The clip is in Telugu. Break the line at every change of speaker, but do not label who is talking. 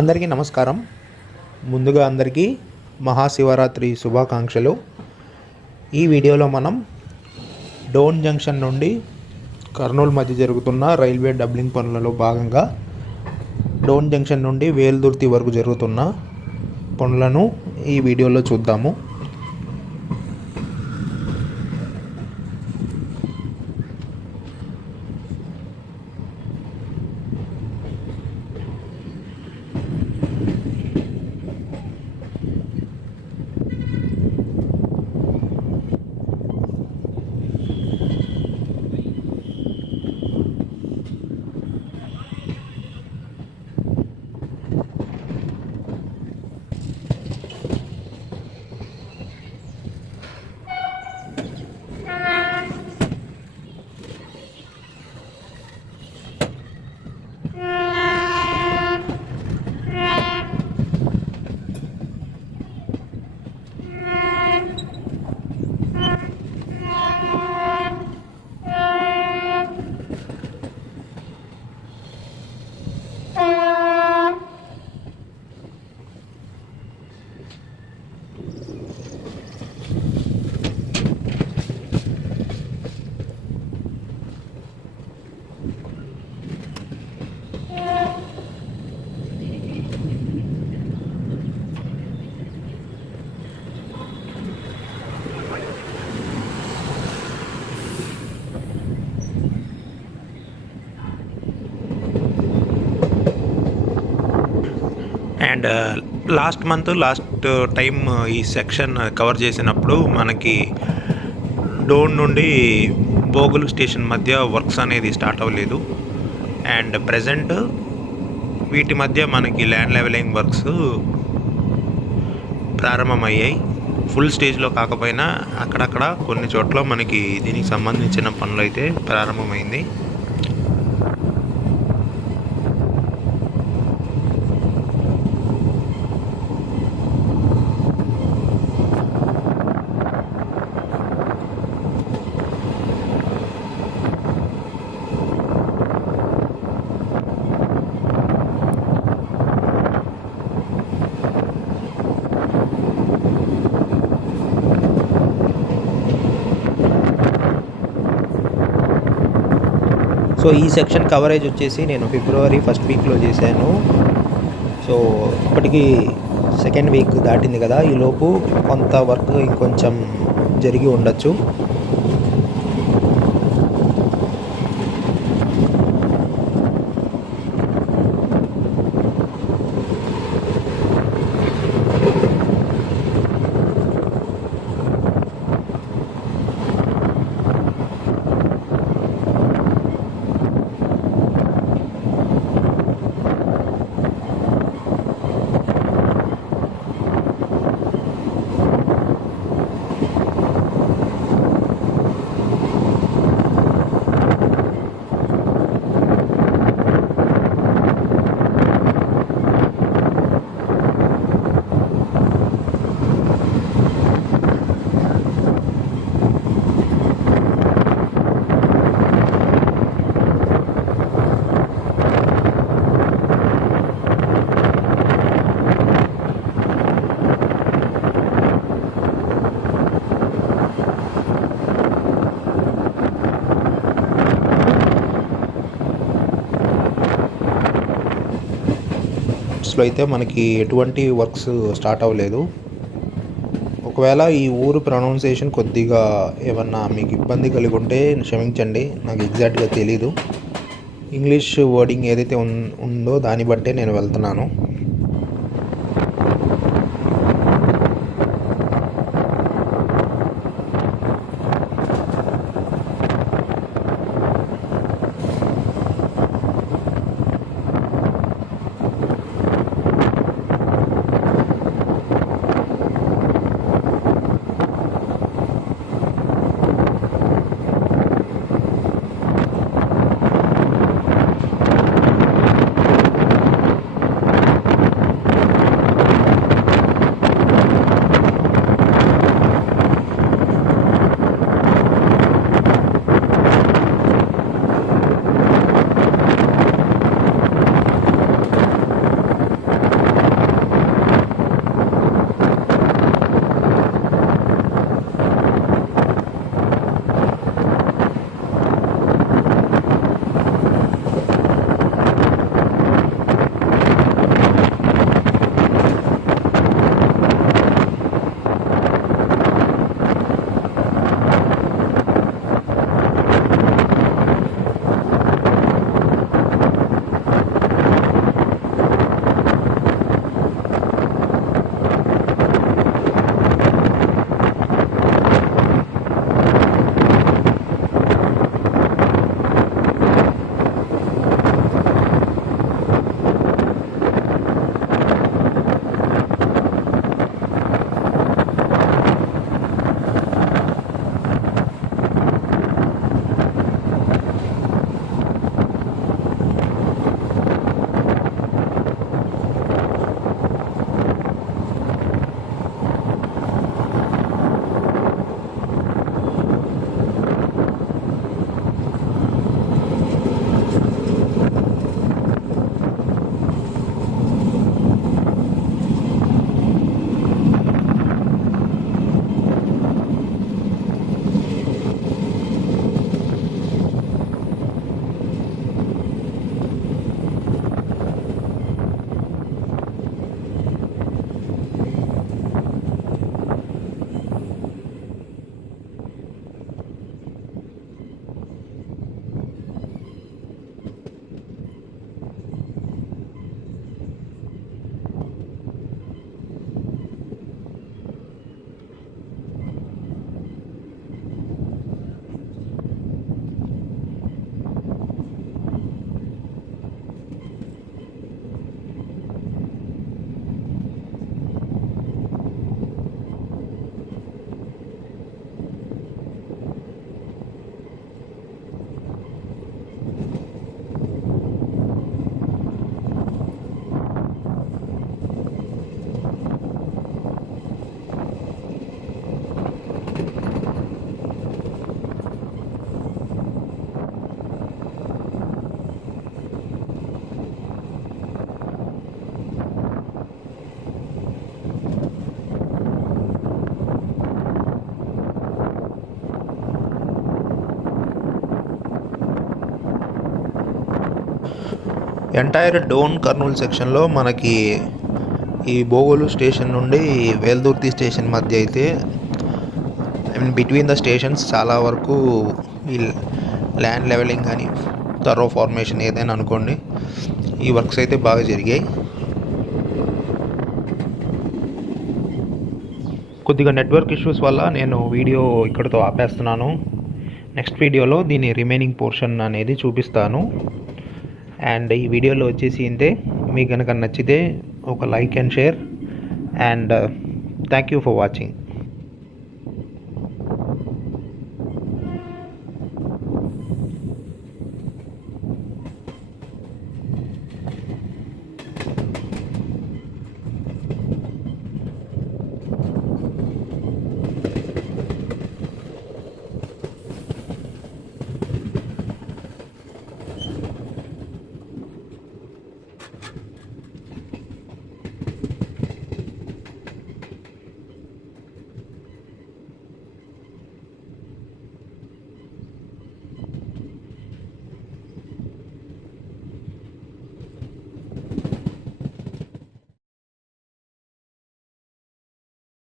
అందరికీ నమస్కారం. ముందుగా అందరికీ మహాశివరాత్రి శుభాకాంక్షలు. ఈ వీడియోలో మనం డోన్ జంక్షన్ నుండి కర్నూలు మధ్య జరుగుతున్న రైల్వే డబ్లింగ్ పనులలో భాగంగా డోన్ జంక్షన్ నుండి వేల్దుర్తి వరకు జరుగుతున్న పనులను ఈ వీడియోలో చూద్దాము. And last month last time ఈ సెక్షన్ కవర్ uh, చేసినప్పుడు మనకి డోన్ నుండి బోగులు స్టేషన్ మధ్య వర్క్స్ అనేది స్టార్ట్ అవ్వలేదు. అండ్ ప్రజెంట్ వీటి మధ్య మనకి ల్యాండ్ లెవెలింగ్ వర్క్స్ ప్రారంభమయ్యాయి. ఫుల్ స్టేజ్లో కాకపోయినా అక్కడక్కడ కొన్ని చోట్ల మనకి దీనికి సంబంధించిన పనులు అయితే ప్రారంభమైంది. సో ఈ సెక్షన్ కవరేజ్ వచ్చేసి నేను ఫిబ్రవరి ఫస్ట్ వీక్లో చేశాను. సో ఇప్పటికీ సెకండ్ వీక్ దాటింది కదా ఈ లోపు కొంత వర్క్ ఇంకొంచెం జరిగి ఉండొచ్చు. లో అయితే మనకి ఎటువంటి వర్క్స్ స్టార్ట్ అవ్వలేదు. ఒకవేళ ఈ ఊరు ప్రొనౌన్సియేషన్ కొద్దిగా ఏమన్నా మీకు ఇబ్బంది కలిగి ఉంటే క్షమించండి నాకు ఎగ్జాక్ట్గా తెలీదు. ఇంగ్లీష్ వర్డింగ్ ఏదైతే ఉందో దాన్ని బట్టే నేను వెళ్తున్నాను. ఎంటైర్ డోన్ కర్నూలు సెక్షన్లో మనకి ఈ బోగోలు స్టేషన్ నుండి వేల్దుర్తి స్టేషన్ మధ్య అయితే I mean between the stations చాలా వరకు ఈ ల్యాండ్ లెవెలింగ్ కానీ తరో ఫార్మేషన్ ఏదైనా అనుకోండి ఈ వర్క్స్ అయితే బాగా జరిగాయి. కొద్దిగా నెట్వర్క్ ఇష్యూస్ వల్ల నేను వీడియో ఇక్కడితో ఆపేస్తున్నాను. నెక్స్ట్ వీడియోలో దీని రిమైనింగ్ పోర్షన్ అనేది చూపిస్తాను. అండ్ ఈ వీడియోలో వచ్చేసి ఇంతే. మీకు కనుక నచ్చితే ఒక like and share and thank you for watching